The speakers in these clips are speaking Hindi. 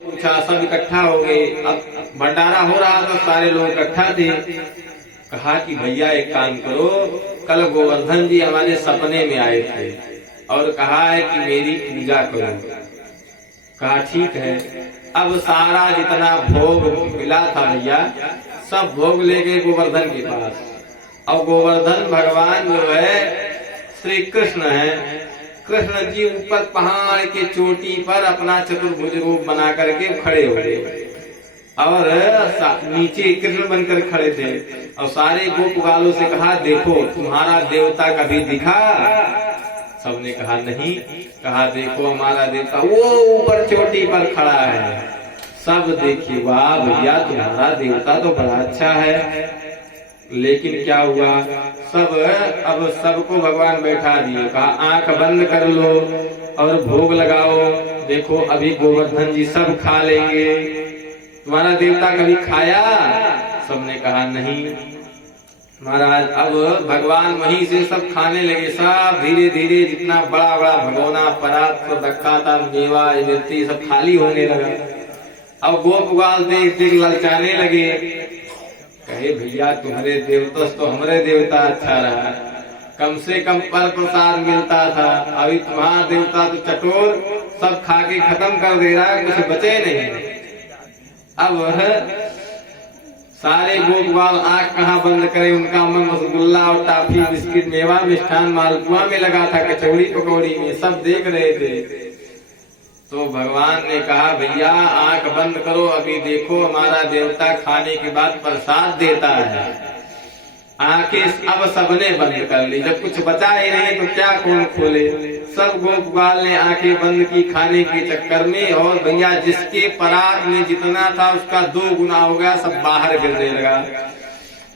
पूछा, सब इकट्ठा हो गए। अब भंडारा हो रहा तो सारे लोग इकट्ठा थे। कहा कि भैया एक काम करो, कल गोवर्धन जी हमारे सपने में आए थे और कहा है कि मेरी पूजा करो। कहा ठीक है। अब सारा जितना भोग मिला था भैया, सब भोग ले गए गोवर्धन के पास। और गोवर्धन भगवान जो है श्री कृष्ण है। कृष्ण जी ऊपर पहाड़ के चोटी पर अपना चतुर्भुज रूप बना करके खड़े हो गए और नीचे कृष्ण बनकर खड़े थे। और सारे गोपबालों से कहा, देखो तुम्हारा देवता कभी दिखा? सबने कहा नहीं। कहा देखो हमारा देवता वो ऊपर चोटी पर खड़ा है। सब देखिए, वाह भैया तुम्हारा देवता तो बड़ा अच्छा है। लेकिन क्या हुआ, अब सबको भगवान बैठा दिए। कहा आंख बंद कर लो और भोग लगाओ, देखो अभी गोवर्धन जी सब खा लेंगे। तुम्हारा देवता कभी खाया? सबने कहा नहीं। महाराज अब भगवान वहीं से सब खाने लगे। सब धीरे धीरे जितना बड़ा बड़ा भगोना परात रखा था, मेवा इमरती सब खाली होने लगा। अब गोपवाल देख देख ललचाने लगे। कहे भैया तुम्हारे देवता तो हमारे देवता अच्छा रहा, कम से कम पर प्रसाद मिलता था। अभी तुम्हारा देवता तो चटोर, सब खा के खत्म कर दे रहा है, कुछ बचे नहीं। अब सारे गोपवाल आंख कहाँ बंद करे, उनका मन रसगुल्ला और टाफी बिस्किट मेवा मिष्ठान मालपुआ में लगा था, कचौड़ी पकौड़ी में, सब देख रहे थे। तो भगवान ने कहा भैया आंख बंद करो, अभी देखो हमारा देवता खाने के बाद प्रसाद देता है। आंखें अब सबने बंद कर ली। जब कुछ बचा ही नहीं तो क्या कौन खोले। सब गोपवाल ने आंखें बंद की खाने के चक्कर में। और भैया जिसके परात में जितना था उसका 2 गुना हो गया, सब बाहर गिरने लगा।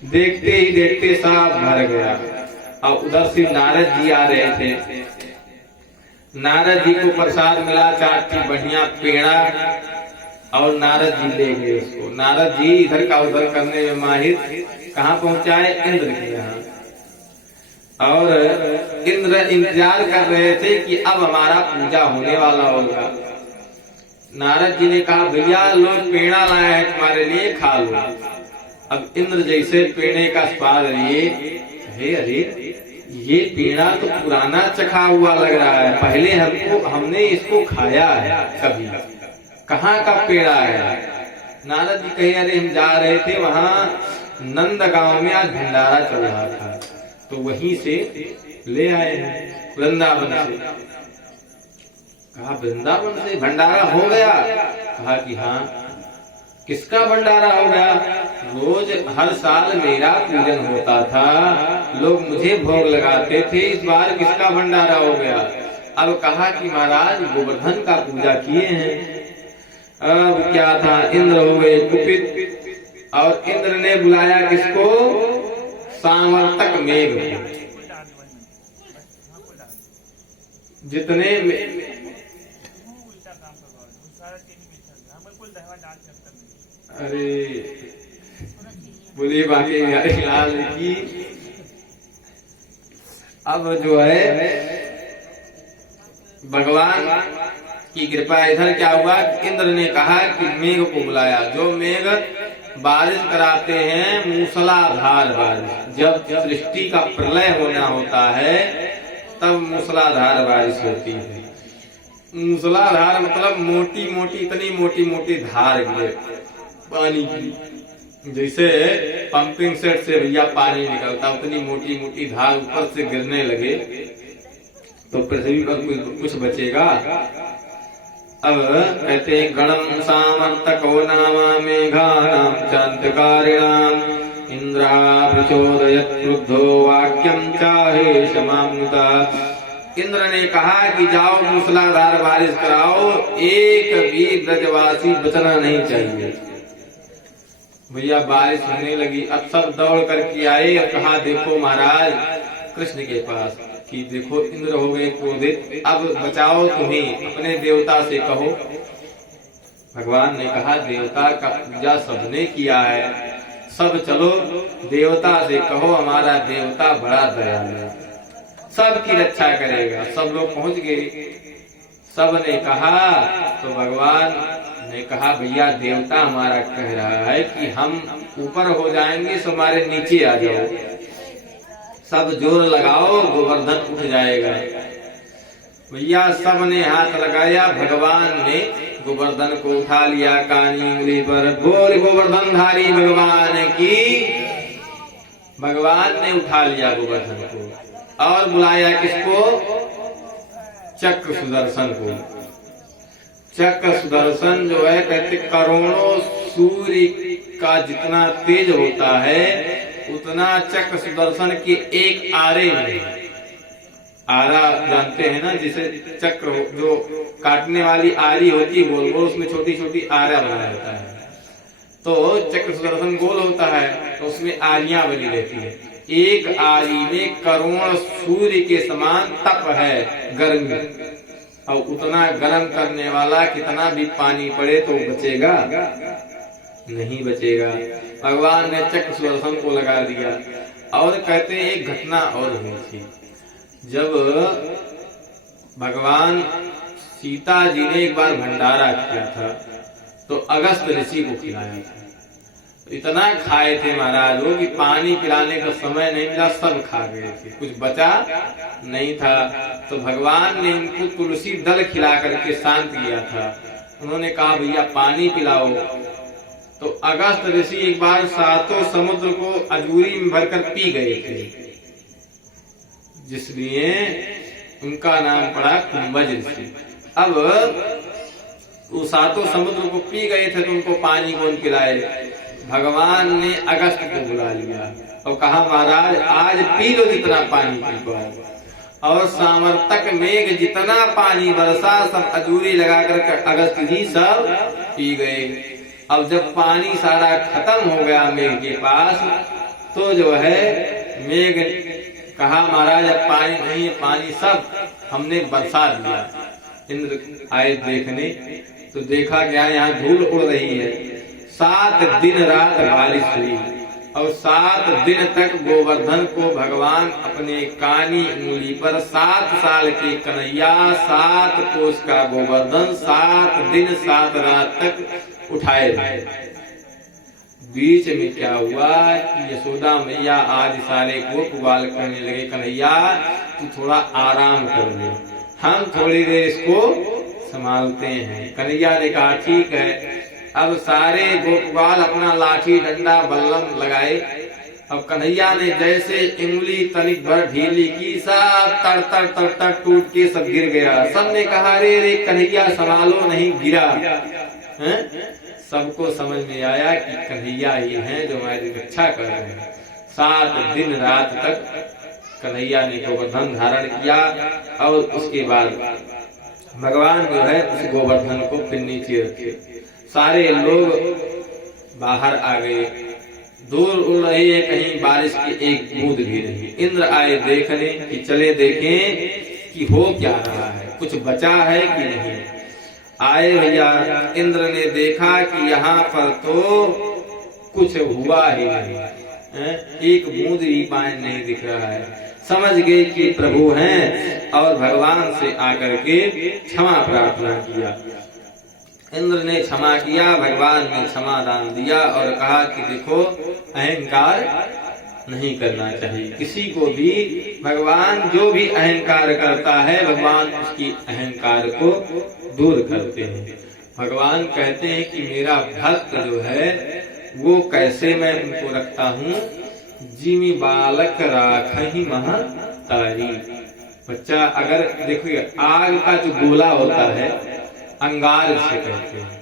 देखते ही देखते सब भर गया। और उधर से नारद जी आ रहे थे। नारद जी को प्रसाद मिला, चाट की बढ़िया पेड़ा, और नारद जी ले गए उसको। नारद जी इधर का उधर करने में माहिर, कहाँ पहुंचाए? इंद्र के यहाँ। और इंद्र इंतजार कर रहे थे कि अब हमारा पूजा होने वाला होगा। नारद जी ने कहा भैया लोग पेड़ा लाए हैं तुम्हारे लिए, खा लो। अब इंद्र जैसे पेड़े का स्वाद लिए, अरे ये पेड़ा तो पुराना चखा हुआ लग रहा है, पहले हमने इसको खाया है कभी, कहाँ का पेड़ा है? नारद जी कहे अरे हम जा रहे थे वहाँ नंद गांव में, आज भंडारा चल रहा था तो वहीं से ले आए हैं वृंदावन से। कहा वृंदावन से भंडारा हो गया? कहा कि हाँ। किसका भंडारा हो गया? रोज हर साल मेरा पूजन होता था, लोग मुझे भोग लगाते थे, इस बार किसका भंडारा हो गया? अब कहा कि महाराज गोवर्धन का पूजा किए हैं। अब क्या था, इंद्र हो गए कुपित। और इंद्र ने बुलाया किसको? सामर्थक मेघ। जितने अरे बोलिए बाकी लाल की। अब जो है भगवान की कृपा, इधर क्या हुआ, इंद्र ने कहा कि मेघ को बुलाया। जो मेघ बारिश कराते हैं, मूसलाधार बारिश। जब सृष्टि का प्रलय होना होता है तब मूसलाधार बारिश होती है। मूसलाधार मतलब मोटी मोटी, इतनी मोटी मोटी धार गिरे पानी की, जैसे पंपिंग सेट से भैया पानी निकलता, उतनी मोटी मोटी धार ऊपर से गिरने लगे तो पृथ्वी पर कुछ बचेगा? अब कहते हैं गणम सामर्थको नामा मेघानां चांतकारिणाम इंद्रा प्रचोदयत् क्रुद्धो वाक्यम चाहे समामुता। इंद्र ने कहा कि जाओ मूसलाधार बारिश कराओ, एक भी ब्रजवासी बचना नहीं चाहिए। भैया बारिश होने लगी। अब सब दौड़ करके आए और कहा देखो महाराज कृष्ण के पास कि देखो इंद्र हो गए क्रोधित, अब बचाओ तुम्हें, अपने देवता से कहो। भगवान ने कहा देवता का पूजा सबने किया है, सब चलो देवता से कहो हमारा देवता बड़ा दयालु है, सबकी रक्षा करेगा। सब लोग पहुंच गए। सब ने कहा तो भगवान ने कहा भैया देवता हमारा कह रहा है कि हम ऊपर हो जाएंगे तो हमारे नीचे आ जाओ, सब जोर लगाओ गोवर्धन उठ जाएगा। भैया सब ने हाथ लगाया, भगवान ने गोवर्धन को उठा लिया कानी उंगली पर। बोल गोवर्धनधारी भगवान की। भगवान ने उठा लिया गोवर्धन को और बुलाया किसको? चक्र सुदर्शन को। चक्र सुदर्शन जो है कहते करोड़ों सूर्य का जितना तेज होता है उतना चक्र सुदर्शन के एक आरे में, आरा जानते हैं ना, जिसे चक्र हो, जो काटने वाली आरी होती है गोल गोल, उसमें छोटी छोटी आरा बना रहता है। तो चक्र सुदर्शन गोल होता है तो उसमें आरियां बनी रहती है। एक आरी में करोड़ सूर्य के समान तप है, गर्म, और उतना गर्म करने वाला कितना भी पानी पड़े तो बचेगा नहीं बचेगा। भगवान ने चक्र सुदर्शन को लगा दिया। और कहते हैं एक घटना और हुई थी, जब भगवान सीता जी ने एक बार भंडारा किया था तो अगस्त ऋषि को खिलाया था। इतना खाए थे महाराज वो कि पानी पिलाने का समय नहीं मिला, सब खा गए थे, कुछ बचा नहीं था। तो भगवान ने इनको तुलसी दल खिला करके शांत किया था। उन्होंने कहा भैया पानी पिलाओ। तो अगस्त ऋषि एक बार 7 समुद्र को अजूरी में भरकर पी गए थे, जिसलिए उनका नाम पड़ा कुंभज ऋषि। अब वो 7 समुद्र को पी गए थे तो उनको पानी कौन पिलाए? भगवान ने अगस्त को बुला लिया और कहा महाराज आज पी लो जितना पानी पी पाओ। और सामर्थक मेघ जितना पानी बरसा सब अजूरी लगा कर अगस्त जी सब पी गए। अब जब पानी सारा खत्म हो गया मेघ के पास तो जो है मेघ कहा महाराज अब पानी नहीं है, पानी सब हमने बरसा दिया। इंद्र आए देखने तो देखा क्या यहाँ धूल उड़ रही है। 7 दिन रात बारिश हुई और 7 दिन तक गोवर्धन को भगवान अपने कानी उंगली पर 7 साल के कन्हैया 7 कोस का गोवर्धन 7 दिन 7 रात तक उठाए रहे। बीच में क्या हुआ कि यशोदा मैया आज सारे गोप बाल करने लगे, कन्हैया तू थोड़ा आराम कर ले, हम थोड़ी देर इसको संभालते हैं। कन्हैया ने कहा ठीक है। अब सारे गोपबाल अपना लाठी डंडा बल्लम लगाए। अब कन्हैया ने जैसे उंगली तनिक भर ढीली की सब तर तर तर तर टूट के सब गिर गया। सबने कहा रे रे कन्हैया संभालो नहीं गिरा। सबको समझ में आया कि कन्हैया ये हैं जो हमारी रक्षा कर रहे हैं। 7 दिन रात तक कन्हैया ने गोवर्धन धारण किया और उसके बाद भगवान जो है उस गोवर्धन को फिर नीचे रखे। सारे लोग बाहर आ गए, दूर उड़ रही है, कहीं बारिश की एक बूंद भी नहीं। इंद्र आए देखने कि चले देखें कि हो क्या रहा है, कुछ बचा है कि नहीं। आए भैया, इंद्र ने देखा कि यहाँ पर तो कुछ हुआ ही नहीं, एक बूंद भी पानी नहीं दिख रहा है। समझ गए कि प्रभु हैं और भगवान से आकर के क्षमा प्रार्थना किया। इंद्र ने क्षमा किया, भगवान ने क्षमा दान दिया और कहा कि देखो अहंकार नहीं करना चाहिए किसी को भी। भगवान जो भी अहंकार करता है भगवान उसकी अहंकार को दूर करते हैं। भगवान कहते हैं कि मेरा भक्त जो है वो कैसे मैं उनको रखता हूँ, जिमी बालक राखहि महतारी। बच्चा अगर देखिए आग का जो गोला होता है अंगार जिसे कहते हैं,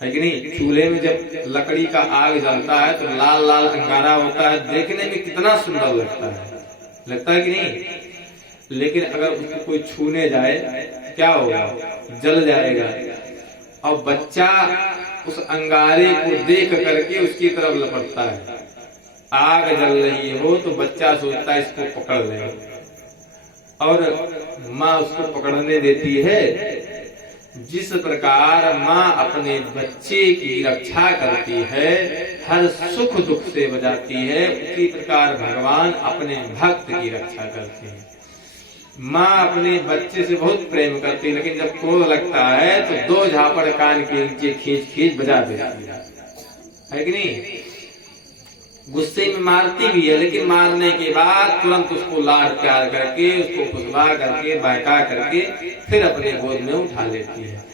है कि नहीं। चूल्हे में जब लकड़ी का आग जलता है तो लाल लाल अंगारा होता है, देखने में कितना सुंदर लगता है कि नहीं। लेकिन अगर उसको कोई छूने जाए क्या होगा, जल जाएगा। और बच्चा उस अंगारे को देख करके उसकी तरफ लपटता है। आग जल रही हो तो बच्चा सोचता है इसको पकड़ ले, और माँ उसको पकड़ने देती है। जिस प्रकार माँ अपने बच्चे की रक्षा करती है, हर सुख दुख से बचाती है, उसी प्रकार भगवान अपने भक्त की रक्षा करते हैं। माँ अपने बच्चे से बहुत प्रेम करती है, लेकिन जब क्रोध लगता है तो 2 झापड़ कान के नीचे खींच खींच बजा देती है कि नहीं। गुस्से में मारती भी है, लेकिन मारने के बाद तुरंत उसको लाड प्यार करके, उसको फुसला करके, बहका करके फिर अपने गोद में उठा लेती है।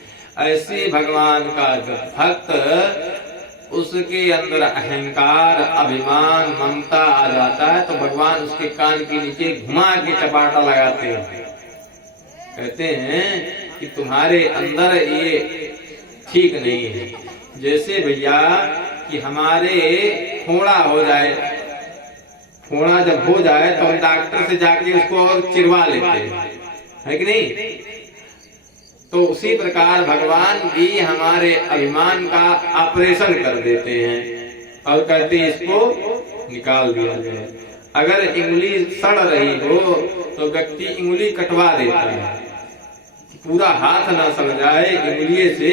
ऐसे भगवान का जो भक्त, उसके अंदर अहंकार, अभिमान, ममता आ जाता है तो भगवान उसके कान के नीचे घुमा के चपाटा लगाते हैं। कहते हैं कि तुम्हारे अंदर ये ठीक नहीं है। जैसे भैया कि हमारे फोड़ा हो जाए, फोड़ा जब हो जाए तो हम डॉक्टर से जाके उसको और चिरवा लेते हैं, है कि नहीं। तो उसी प्रकार भगवान भी हमारे अभिमान का ऑपरेशन कर देते हैं और कहते हैं इसको निकाल दिया जाए। अगर इंगली सड़ रही हो तो व्यक्ति इंगली कटवा देता है, पूरा हाथ ना सड़ जाए, इंगली से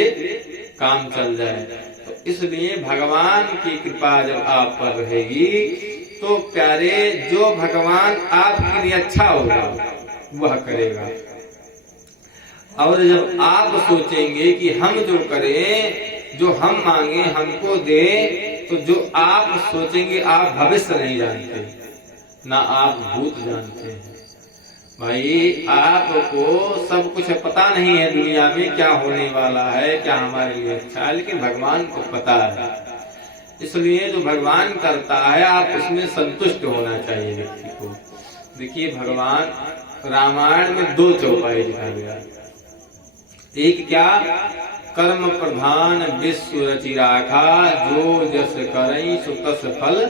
काम चल जाए। तो इसलिए भगवान की कृपा जब आप पर रहेगी तो प्यारे, जो भगवान आपके लिए अच्छा होगा वह करेगा। और जब आप सोचेंगे कि हम जो करें, जो हम मांगे हमको दे, तो जो आप सोचेंगे, आप भविष्य नहीं जानते, ना आप भूत जानते हैं। भाई आपको सब कुछ पता नहीं है दुनिया में क्या होने वाला है, क्या हमारे लिए अच्छा है, लेकिन भगवान को पता है। इसलिए जो भगवान करता है आप उसमें संतुष्ट होना चाहिए व्यक्ति को। देखिए भगवान रामायण में 2 चौपाई लिखा गया। एक क्या, कर्म प्रधान विश्व रचि राखा, जो जस करई सो तस फल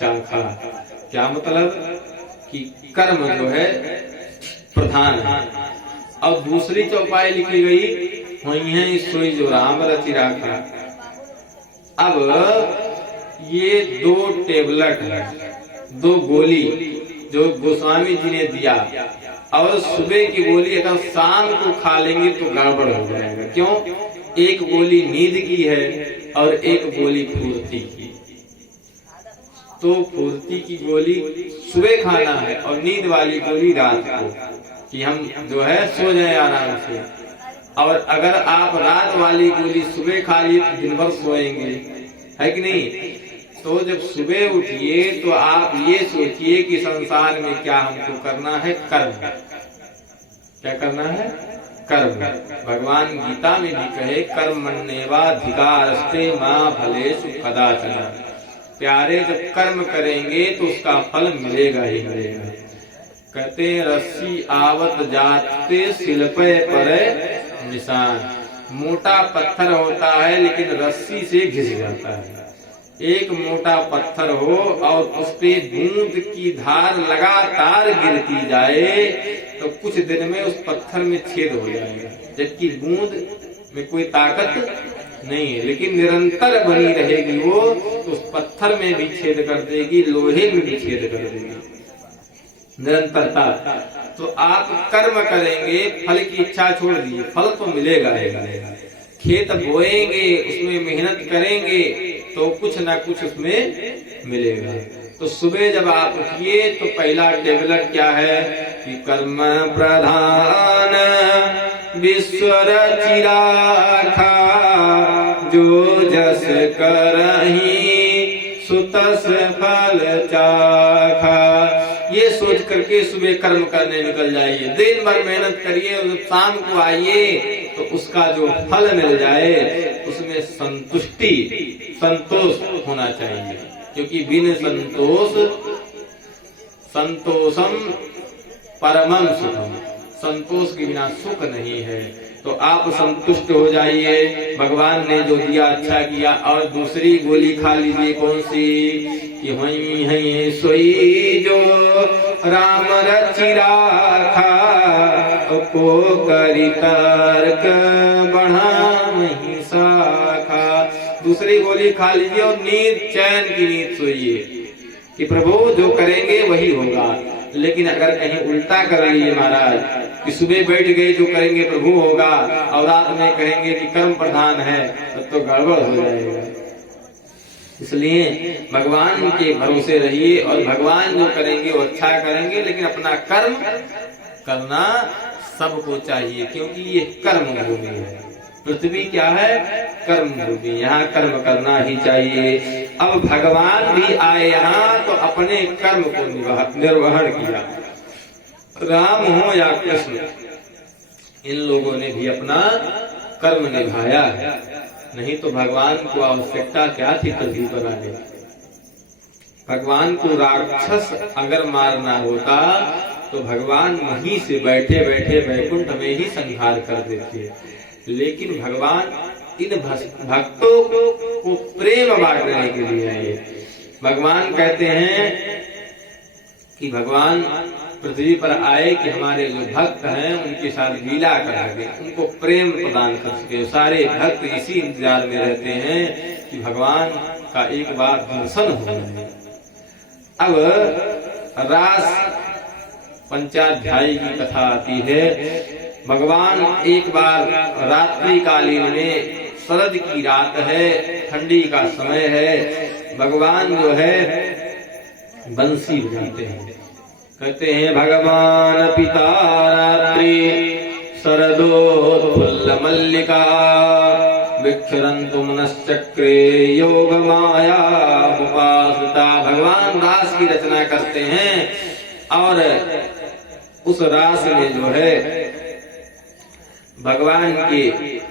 चाखा। क्या मतलब कि कर्म जो है प्रधान है। और दूसरी चौपाई लिखी गई, हुई है सोई जो राम रचि राखा। अब ये 2 टेबलेट है, 2 गोली जो गोस्वामी जी ने दिया, और सुबह की गोली अगर शाम को खा लेंगे तो गड़बड़ हो जाएगा। क्यों? एक गोली नींद की है और एक गोली फुर्ती की। तो फुर्ती की गोली सुबह खाना है और नींद वाली गोली रात को, कि हम जो है सो जाए आराम से। और अगर आप रात वाली गोली सुबह खा लिए तो दिन भर सोएंगे, है कि नहीं। तो जब सुबह उठिए तो आप ये सोचिए कि संसार में क्या हमको करना है, कर्म। क्या करना है? कर्म। भगवान गीता में भी कहे, कर्मण्येवाधिकारस्ते मा फलेषु कदाचन। प्यारे, जब कर्म करेंगे तो उसका फल मिलेगा ही मिलेगा। कहते हैं, रस्सी आवत जाते शिल्पे पर निशान। मोटा पत्थर होता है लेकिन रस्सी से घिस जाता है। एक मोटा पत्थर हो और उस पे बूंद की धार लगातार गिरती जाए तो कुछ दिन में उस पत्थर में छेद हो जाएगा, जबकि बूंद में कोई ताकत नहीं है, लेकिन निरंतर बनी रहेगी वो, तो उस पत्थर में भी छेद कर देगी, लोहे में भी छेद कर देगी, निरंतरता। तो आप कर्म करेंगे, फल की इच्छा छोड़ दीजिए, फल तो मिलेगा ही मिलेगा। खेत बोएंगे, उसमें मेहनत करेंगे तो कुछ ना कुछ उसमें मिलेगा। तो सुबह जब आप उठिए तो पहला टेबलेट क्या है कि कर्म प्रधान विश्व रचि राखा, जो जस करहि सो तस फल चाखा। ये सोच करके सुबह कर्म करने निकल जाइए, दिन भर मेहनत करिए और जब शाम को आइए तो उसका जो फल मिल जाए उसमें संतोष होना चाहिए, क्योंकि बिन संतोषम परमं सुखम। संतोष के बिना सुख नहीं है। तो आप संतुष्ट हो जाइए, भगवान ने जो दिया अच्छा किया। और दूसरी गोली खा लीजिए, कौन सी कि हुई है सोई जो राम रचि राखा, को करी तर्क बढ़ाई शाखा। दूसरी गोली खा लीजिए और नींद, चैन की नींद सोइए कि प्रभु जो करेंगे वही होगा। लेकिन अगर कहीं उल्टा कर लीजिए महाराज कि सुबह बैठ गए जो करेंगे प्रभु होगा और रात में कहेंगे कि कर्म प्रधान है, तब तो गड़बड़ हो जाएगा। इसलिए भगवान के भरोसे रहिए और भगवान जो करेंगे वो अच्छा करेंगे, लेकिन अपना कर्म करना सबको चाहिए, क्योंकि ये कर्म भूमि है। पृथ्वी क्या है? कर्म भूमि, यहाँ कर्म करना ही चाहिए। अब भगवान भी आए यहाँ तो अपने कर्म को निर्वहन किया। राम हो या कृष्ण, इन लोगों ने भी अपना कर्म निभाया है, नहीं तो भगवान को आवश्यकता क्या थी पृथ्वी पर आने। भगवान को राक्षस अगर मारना होता तो भगवान वहीं से बैठे बैठे वैकुंठ में ही संहार कर देते, लेकिन भगवान इन भक्तों को प्रेम बांटने के लिए आए। भगवान कहते हैं कि भगवान पृथ्वी पर आए कि हमारे जो भक्त हैं उनके साथ लीला कर सके, उनको प्रेम प्रदान कर सके। सारे भक्त इसी इंतजार में रहते हैं कि भगवान का एक बार दर्शन हो जाए। अब रास पंचाध्यायी की कथा आती है। भगवान एक बार रात्रि कालीन में, शरद की रात है, ठंडी का समय है, भगवान जो है बंसी बजाते हैं। कहते हैं भगवान पिता रात्रि शरदोत्फुल्ल मल्लिका विक्षरन्तु मनश्चक्रे योग माया उपासता। भगवान रास की रचना करते हैं और उस रास में जो है भगवान के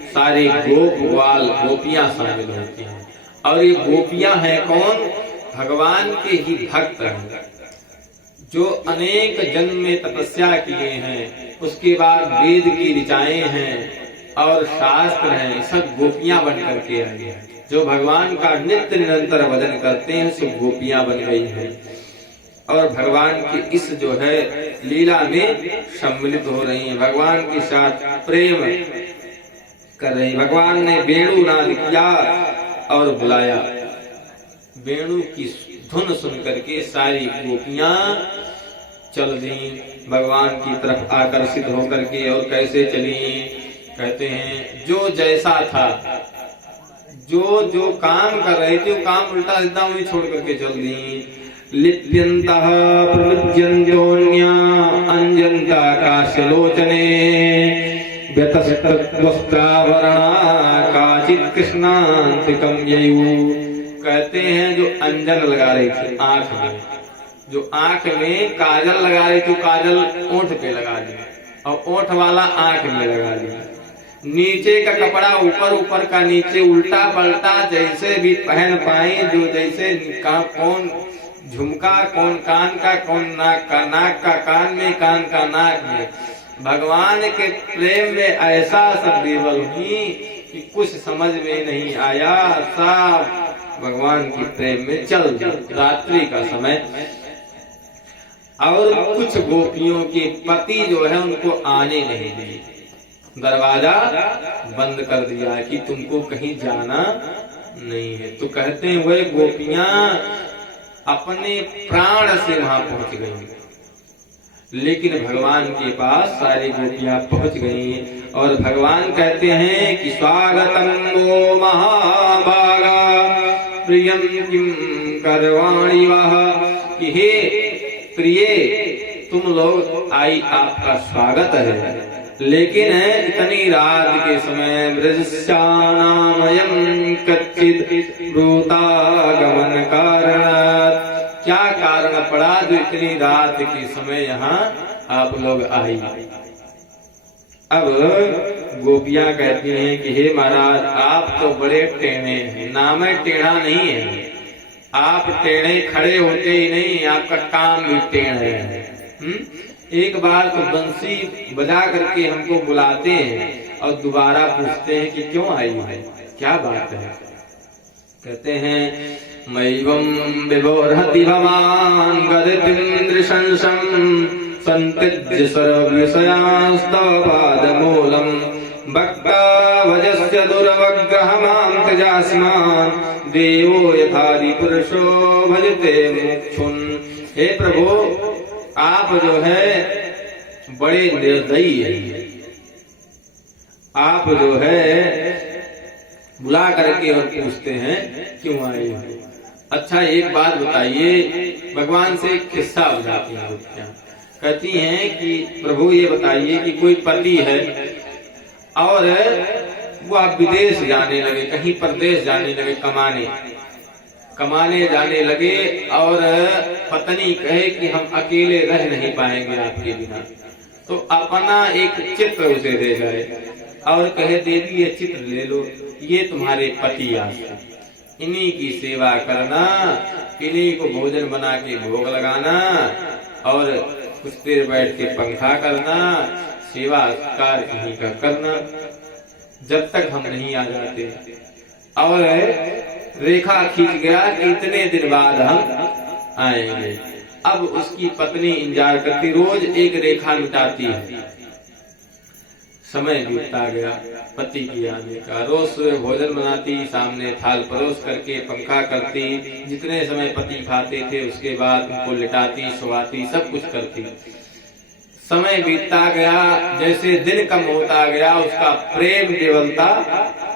सारे गोप ग्वाल गोपियां शामिल होती हैं। और ये गोपियां हैं कौन? भगवान के ही भक्त हैं, जो अनेक जन्म में तपस्या किए हैं, उसके बाद वेद की ऋचाएं हैं और शास्त्र हैं, सब गोपियां बन करके आई हैं। जो भगवान का नित्य निरंतर भजन करते हैं सब गोपियां बन गई हैं और भगवान की इस जो है लीला में सम्मिलित हो रही हैं, भगवान के साथ प्रेम कर रही। भगवान ने वेणु नाद किया और बुलाया। वेणु की धुन सुन करके सारी गोपियां चल दी भगवान की तरफ आकर्षित होकर के। और कैसे चली? कहते हैं जो जैसा था, जो जो काम कर रहे थे वो काम उल्टा सीधा वही छोड़ करके चल दी। लिप्यन्तः प्रविज्यन्त्योऽन्या अंजन्ता काश्यलोचने व्यतस्तद्वस्त्रावरणा काचित् कृष्णान्तिकं ययुः। कहते हैं जो अंजन लगा रही थी आंख में, जो आंख में काजल लगा रही थी, काजल ओंठ पे लगा दी और ओंठ वाला आंख में लगा दी। नीचे का कपड़ा ऊपर, ऊपर का नीचे, उल्टा पलटा जैसे भी पहन पाए, जो जैसे कौन झुमका, कौन कान का, कौन नाक का, नाक का कान में, कान का नाक में। भगवान के प्रेम में ऐसा सब विवल हुई कि कुछ समझ में नहीं आया। सब भगवान की प्रेम में चल दी। रात्रि का समय और कुछ गोपियों के पति जो है उनको आने नहीं दिए, दरवाजा बंद कर दिया कि तुमको कहीं जाना नहीं है। तो कहते हैं वह गोपियां अपने प्राण से वहां पहुंच गई, लेकिन भगवान के पास सारी गोपियां पहुंच गई। और भगवान कहते हैं कि स्वागतम वो महाभागा प्रियम किम करवाणी वह, कि हे प्रिय तुम लोग आई, आपका स्वागत है, लेकिन इतनी रात के समय वृश्यानामयं कच्चित् ब्रूतागमन कारणात्, क्या कारण पड़ा जो इतनी रात के समय यहाँ आप लोग आई। अब गोपियां कहती हैं कि हे महाराज आप तो बड़े टेढ़े हैं। ना मैं टेढ़ा नहीं है, आप टेढ़े खड़े होते ही नहीं, आपका काम भी टेढ़ा है। एक बार तो बंसी बजा करके हमको बुलाते हैं और दोबारा पूछते हैं कि क्यों आई है, क्या बात है। कहते हैं मैवं विवोर्हति भवान् गदितिं दृशंसं संत्यज्य सर्वविषयांस्तव पादमूलम् भक्तावजस्य दुर्वग्रहमां त्यजास्मान् देवो यथादि पुरुषो भजते मुक्षुन्। हे प्रभु आप जो है बड़े निर्दयी हैं, आप जो है बुला करके और पूछते हैं क्यों आए हैं। अच्छा एक बात बताइए, भगवान से एक किस्सा बुझाती हैं गोपियां। कहती हैं कि प्रभु ये बताइए कि कोई पति है और वह विदेश जाने लगे, कहीं परदेश जाने लगे, कमाने जाने लगे और पत्नी कहे कि हम अकेले रह नहीं पाएंगे आपके बिना, तो अपना एक चित्र उसे दे जाए और कहे देवी ये चित्र ले लो, ये तुम्हारे पति आए, इन्हीं की सेवा करना, इन्हीं को भोजन बना के भोग लगाना और कुछ देर बैठ के पंखा करना, सेवा कार्य इन्हीं का करना जब तक हम नहीं आ जाते। और रेखा खींच गया कि इतने दिन बाद हम आएंगे। अब उसकी पत्नी इंतजार करती, रोज एक रेखा मिटाती है। समय बीतता गया पति की आने का, रोज सुबह भोजन बनाती, सामने थाल परोस करके पंखा करती, जितने समय पति खाते थे उसके बाद उनको लिटाती, सुवाती, सब कुछ करती। समय बीतता गया, जैसे दिन कम होता गया उसका प्रेम देवलता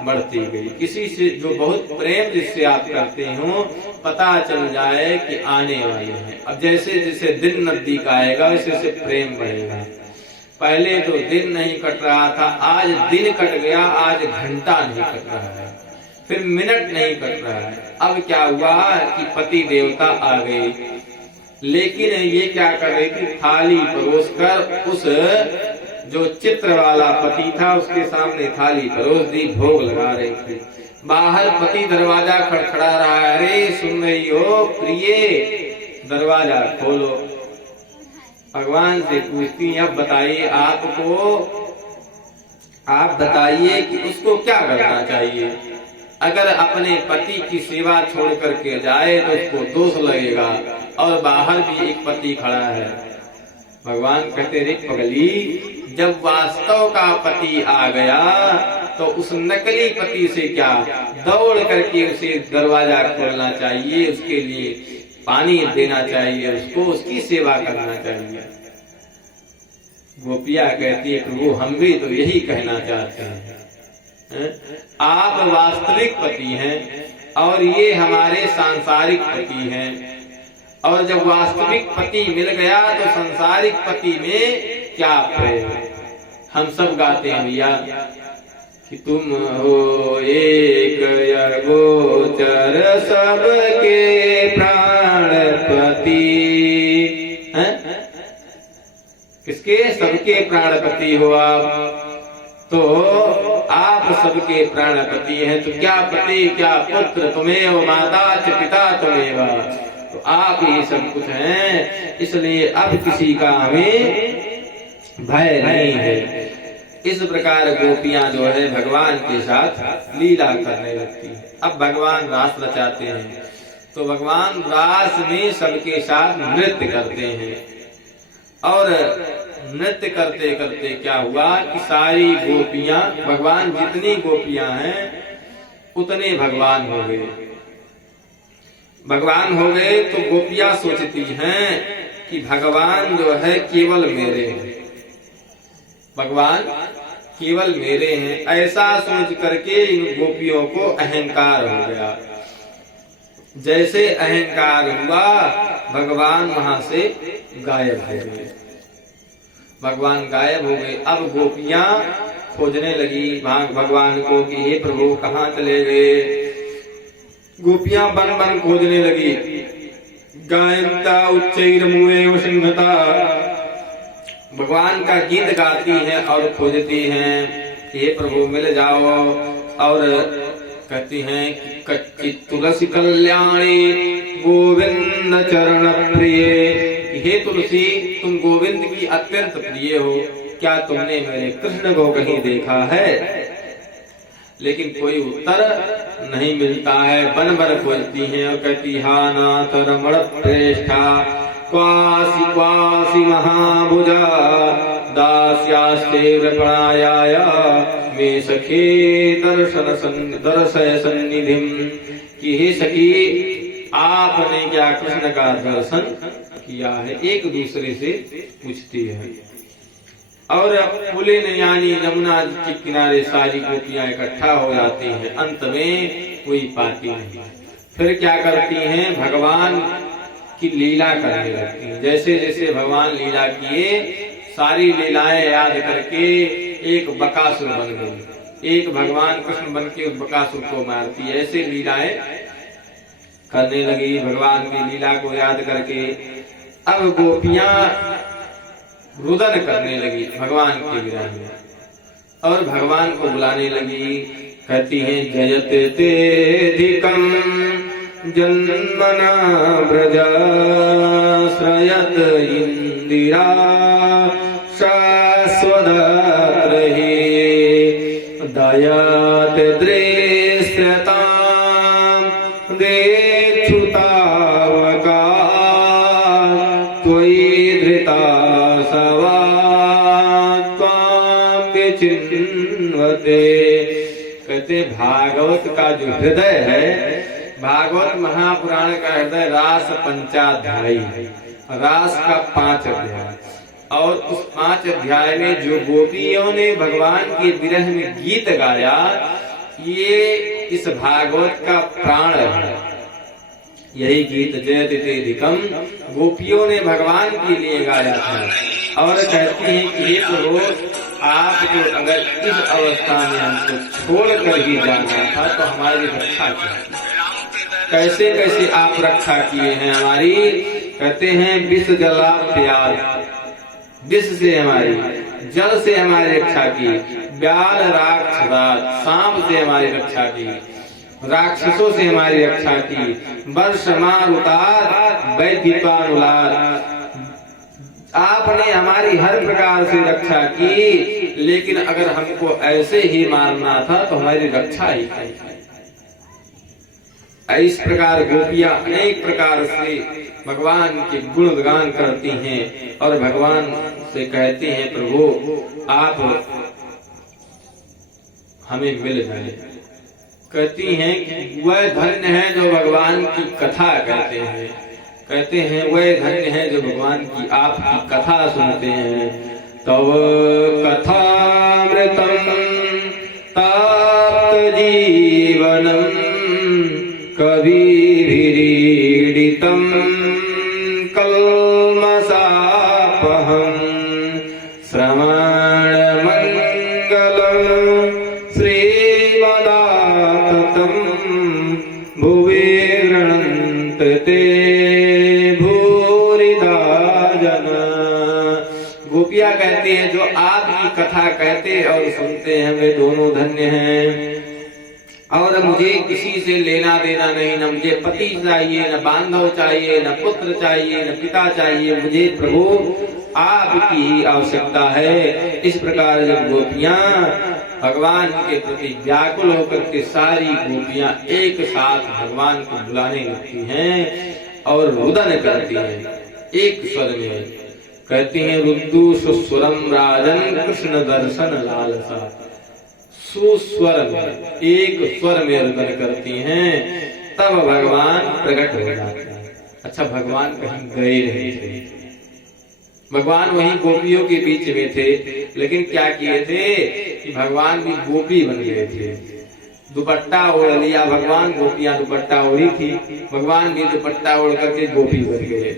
बढ़ती गई। किसी से जो बहुत प्रेम जिससे आप करते हो, पता चल जाए कि आने वाले हैं, अब जैसे जैसे दिन नजदीक आएगा वैसे प्रेम बढ़ेगा। पहले तो दिन नहीं कट रहा था, आज दिन कट गया, आज घंटा नहीं कट रहा है, फिर मिनट नहीं कट रहा है। अब क्या हुआ कि पति देवता आ गए, लेकिन ये क्या कर रही थी, थाली परोस कर उस जो चित्र वाला पति था उसके सामने थाली परोस दी, भोग लगा रही थी। बाहर पति दरवाजा खड़खड़ा रहा है, अरे सुन रही हो प्रिय, दरवाजा खोलो। भगवान से पूछती, अब बताइए आपको, आप बताइए कि उसको क्या करना चाहिए। अगर अपने पति की सेवा छोड़ करके जाए तो उसको दोष लगेगा, और बाहर भी एक पति खड़ा है। भगवान कहते, रे पगली, जब वास्तव का पति आ गया तो उस नकली पति से क्या, दौड़ करके उसे दरवाजा खोलना चाहिए, उसके लिए पानी देना चाहिए, उसको उसकी सेवा करना चाहिए। गोपिया कहती है, प्रभु हम भी तो यही कहना चाहते हैं, आप वास्तविक पति हैं और ये हमारे सांसारिक पति हैं, और जब वास्तविक पति मिल गया तो सांसारिक पति में क्या प्रेम। हम सब गाते हैं भैया कि तुम हो एक गोचर सबके प्राणपति, हैं? किसके? सबके प्राणपति हो आप, तो आप सबके प्राणपति हैं। तो क्या पति क्या पुत्र, तुम्हें वो माता च पिता तुम्हें, तो आप ही सब कुछ हैं, इसलिए अब किसी का हमें भय नहीं है। इस प्रकार गोपियां जो है भगवान के साथ लीला करने लगती हैं। अब भगवान रास रचाते हैं, तो भगवान रास में सबके साथ नृत्य करते हैं, और नृत्य करते करते क्या हुआ कि सारी गोपियां, भगवान जितनी गोपियां हैं उतने भगवान हो गए। भगवान हो गए तो गोपियां सोचती हैं कि भगवान जो है केवल मेरे हैं, भगवान केवल मेरे हैं, ऐसा सोच करके इन गोपियों को अहंकार हो गया। जैसे अहंकार हुआ, भगवान वहां से गायब हो गए, भगवान गायब हो गए। अब गोपियां खोजने लगी भगवान को कि हे प्रभु कहाँ चले गए। गोपियां बन बन खोजने लगी, गायन्ता उच्चैर्मुएव सिंहता, भगवान का गीत गाती हैं और खोजती हैं कि हे प्रभु मिल जाओ। और कहती हैं कि कच्चित तुलसी कल्याणी गोविंद चरण प्रिय, हे तुलसी तुम गोविंद की अत्यंत प्रिय हो, क्या तुमने मेरे कृष्ण को कहीं देखा है। लेकिन कोई उत्तर नहीं मिलता है, बन बन खोजती हैं और कहती, हा नाथ रमण प्रेष्ठा क्वासी क्वासी महाभुजा दास्यास्ते वृपणायाय मे सखे दर्शय सन्निधिम, कि हे सखी आपने क्या कृष्ण का दर्शन किया है। एक दूसरे से पूछती है, और पुलिन यानी यमुना के किनारे सारी गोपियां इकट्ठा हो जाती हैं, अंत में कोई पाती नहीं। फिर क्या करती हैं, भगवान की लीला करने लगती हैं। जैसे जैसे भगवान लीला किए, सारी लीलाएं याद करके एक बकासुर बन गई। एक भगवान कृष्ण बन के उस बकासुर को मारती, ऐसे लीलाएं करने लगी भगवान की लीला को याद करके। अब गोपियां रुदन करने लगी भगवान के विरह में और भगवान को बुलाने लगी। कहती हैं जयते तेधिकं जन्मना ब्रजा श्रयत इंदिरा शाश्वतरहि दयत दृश्यतां देच्छुतावका त्वयि धृता सवा त्वां विचिन्वते। कहते भागवत का जो हृदय है, भागवत महापुराण का हृदय रास पंचाध्यायी है। रास का 5 अध्याय, और उस 5 अध्याय में जो गोपियों ने भगवान के विरह में गीत गाया, ये इस भागवत का प्राण है। यही गीत जयते तेधिकं गोपियों ने भगवान के लिए गाया था। और कहती हैं कि हे प्रभु, आपको अगर इस अवस्था में हमको छोड़ कर ही जाना था तो हमारी रक्षा की। कैसे कैसे आप रक्षा किए हैं हमारी। कहते हैं विष जला प्यार, विष से हमारी, जल से हमारी रक्षा की, व्याल राक्षस सांप से हमारी रक्षा की, राक्षसों से हमारी रक्षा की, वर्ष मारुतार वैदिकानुलार, आपने हमारी हर प्रकार से रक्षा की। लेकिन अगर हमको ऐसे ही मारना था तो हमारी रक्षा ही की। इस प्रकार गोपियां अनेक प्रकार से भगवान के गुणगान करती हैं और भगवान से कहती हैं प्रभु आप हमें मिल जाए। कहती हैं कि वह धन्य है जो भगवान की कथा कहते हैं। कहते हैं वह धन्य है जो भगवान की आपकी कथा सुनते हैं। तव कथामृतं ताप्त जीवनम कविभिरीडितं कल्मषापहं श्रवणमङ्गलं श्रीमदाततं भुवि गृह्णन्ति ते भूरिदा जना। गोपियां कहती हैं जो आपकी कथा कहते और सुनते हैं वे दोनों धन्य हैं। और मुझे किसी से लेना देना नहीं, न मुझे पति चाहिए, न बांधव चाहिए, न पुत्र चाहिए, न पिता चाहिए, मुझे प्रभु आपकी ही आवश्यकता है। इस प्रकार जब गोपियां भगवान के प्रति व्याकुल होकर के सारी गोपियां एक साथ भगवान को बुलाने लगती हैं और रुदन करती हैं एक स्वर में। कहती हैं रुद्धु सुस्वरम राजन कृष्ण दर्शन लालसा। सुस्वर में, एक स्वर में रुदन करती हैं, तब भगवान प्रकट हो जाते हैं। अच्छा, भगवान कहीं गए नहीं थे, भगवान वहीं गोपियों के बीच में थे। लेकिन क्या किए थे कि भगवान भी गोपी बन गए थे। दुपट्टा ओढ़ लिया भगवान, गोपियां दुपट्टा ओढ़ी थी, भगवान भी दुपट्टा ओढ़ करके गोपी बन गए।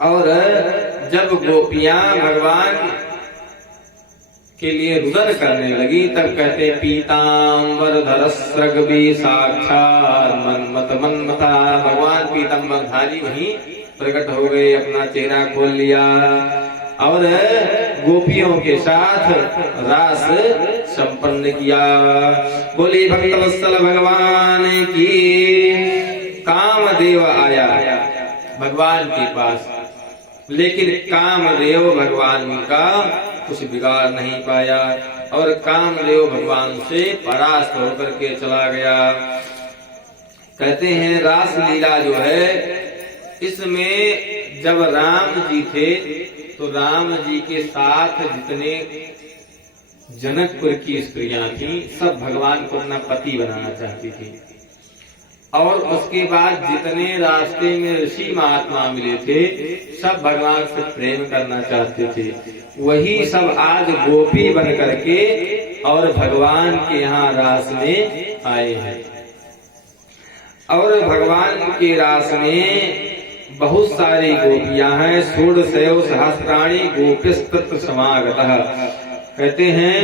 और जब गोपियां भगवान के लिए रुदन करने लगी तब कहते पीतांबर धरस्रग भी साक्षात मन्मथ मन्मथा। भगवान पीतांबरधारी वहीं प्रकट हो गए, अपना चेहरा खोल लिया और गोपियों के साथ रास संपन्न किया। बोले भक्तवत्सल भगवान की। कामदेव आया भगवान के पास, लेकिन कामदेव भगवान का कुछ बिगाड़ नहीं पाया और कामदेव भगवान से परास्त होकर के चला गया। कहते हैं रास लीला जो है इसमें जब राम जी थे तो राम जी के साथ जितने जनकपुर की स्त्रियां थी सब भगवान को अपना पति बनाना चाहती थी। और उसके बाद जितने रास्ते में ऋषि महात्मा मिले थे सब भगवान से प्रेम करना चाहते थे। वही सब आज गोपी बन करके और भगवान के यहाँ रास में आए हैं। और भगवान के रास में बहुत सारी गोपियां हैं। षोडशयो सहस्राणी गोपिस्तत्र समागतः, कहते हैं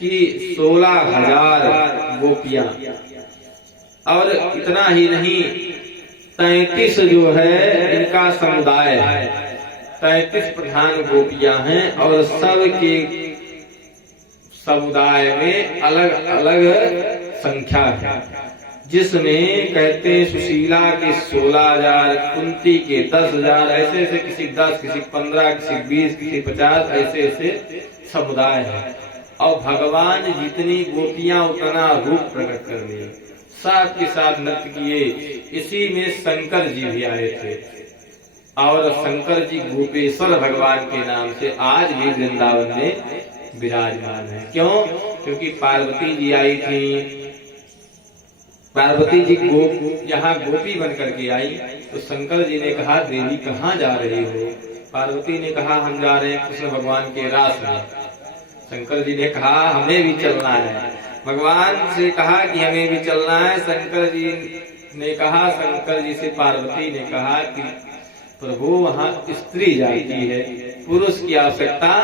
कि 16,000 गोपियां, और इतना ही नहीं 33 जो है इनका समुदाय है, 33 प्रधान गोपियां हैं, और सबके समुदाय में अलग अलग संख्या है, जिसमें कहते हैं सुशीला के 16,000, कुंती के 10,000, ऐसे ऐसे किसी 10, किसी 15, किसी 20, किसी 50, ऐसे ऐसे समुदाय है। और भगवान जितनी गोपियां उतना रूप प्रकट कर लिए, साथ के साथ नृत्य किए। इसी में शंकर जी भी आए थे, और शंकर जी गोपेश्वर भगवान के नाम से आज भी वृंदावन में विराजमान है। क्यों? क्योंकि पार्वती जी आई थी, पार्वती जी यहाँ गोपी बन करके आई, तो शंकर जी ने कहा देवी कहाँ जा रही हो? पार्वती ने कहा हम जा रहे हैं कृष्ण भगवान के रास में। शंकर जी ने कहा हमें भी चलना है। भगवान से कहा कि हमें भी चलना है। शंकर जी ने कहा, शंकर जी से पार्वती ने कहा कि प्रभु वहाँ स्त्री जाती है, पुरुष की आवश्यकता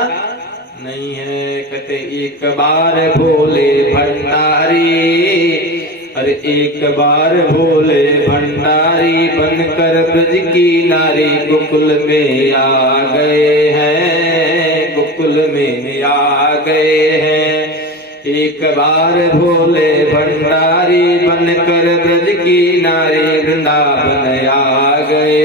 नहीं है। कहते एक बार भोले भंडारी, अरे एक बार भोले भंडारी बनकर ब्रज की नारी गोकुल में आ गए हैं, गोकुल में आ गए हैं। एक बार भोले भंडारी बनकर ब्रज की नारी वृंदावन आ गए।